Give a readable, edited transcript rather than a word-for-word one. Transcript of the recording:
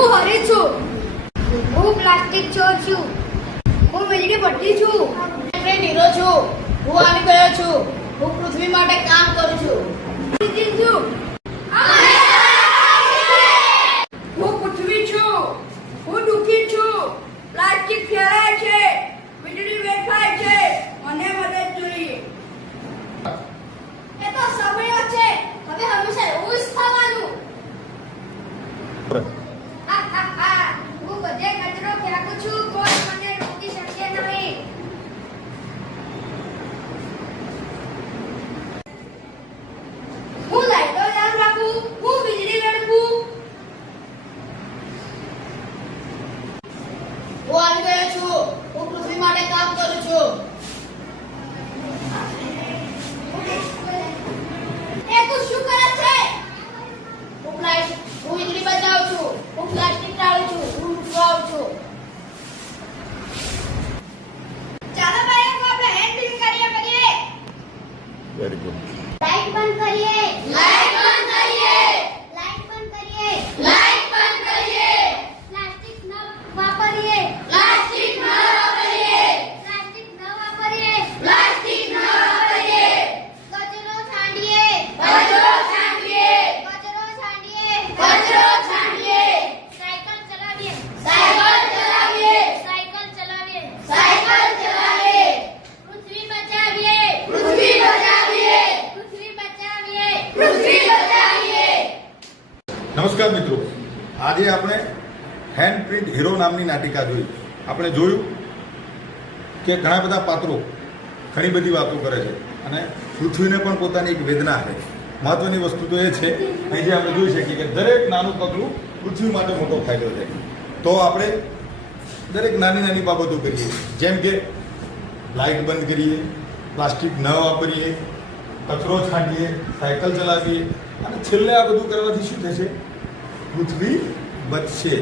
હું હરી છું. હું પ્લાસ્ટિક ચોર છું. હું વીજળી ભઠ્ઠી છું. હું નીરો છું. હું આવી ગયો છું. હું પૃથ્વી માટે કામ કરું છું. નીતિન છું. હું પૃથ્વી છું. હું દુઃખી છું. પ્લાસ્ટિક ફેલાય છે. વીજળી વેઠવાય છે. મને મદદ જોઈએ. એ તો સમય છે. હવે હંમેશા એવું જ થવાનું. હું બધે કચરો ફેંકું છું. કોઈ મને રોકી શકે નહીં. હું લાઈટો ચાલુ રાખું. હું વીજળી વેડફું. હું આવી ગયો છું. હું પૃથ્વી માટે કામ કરું છું. એ તું શું કરે છે? હું વીજળી બચાવું છું. હું પ્લાસ્ટિક ટાળું છું. હું વૃક્ષ વાવું છું. ચાલો ભાઈ આપણે હેન્ડ બિલ કરીએ. Very good. લાઈટ બંધ કરીએ. લાઈટ બંધ કરીએ. લાઈટ બંધ કરીએ. લાઈટ બંધ કરીએ. પ્લાસ્ટિક ન વાપરીએ. પ્લાસ્ટિક ન વાપરીએ. પ્લાસ્ટિક ન વાપરીએ. પ્લાસ્ટિક ન વાપરીએ. કચરો છાંડીએ. કચરો છાંડીએ. કચરો છાંડીએ. કચરો છાંડીએ. સાયકલ ચલાવીએ. સાયકલ ચલાવીએ. સાયકલ ચલાવીએ. સાયકલ ચલાવીએ. પૃથ્વી બચાવીએ. પૃથ્વી બચાવીએ. પૃથ્વી બચાવીએ. પૃથ્વી બચાવીએ. નમસ્કાર મિત્રો, આજે આપણે હેન્ડ પ્રિન્ટ હીરો નામની નાટિકા જોઈ. આપણે જોયું કે ઘણા બધા પાત્રો ઘણી બધી વાતો કરે છે અને પૃથ્વીને પણ પોતાની એક વેદના છે. મહત્વની વસ્તુ તો એ છે અહીં જે આપણે જોઈ શકીએ કે દરેક નાનું પગલું પૃથ્વી માટે મોટો ફાયદો છે. તો આપણે દરેક નાની નાની બાબતો કરીએ, જેમ કે લાઇટ બંધ કરીએ, પ્લાસ્ટિક ન વાપરીએ, કચરો છાંટીએ, સાયકલ ચલાવીએ અને છેલ્લે આ બધું કરવાથી શું થશે? પૃથ્વી બચશે.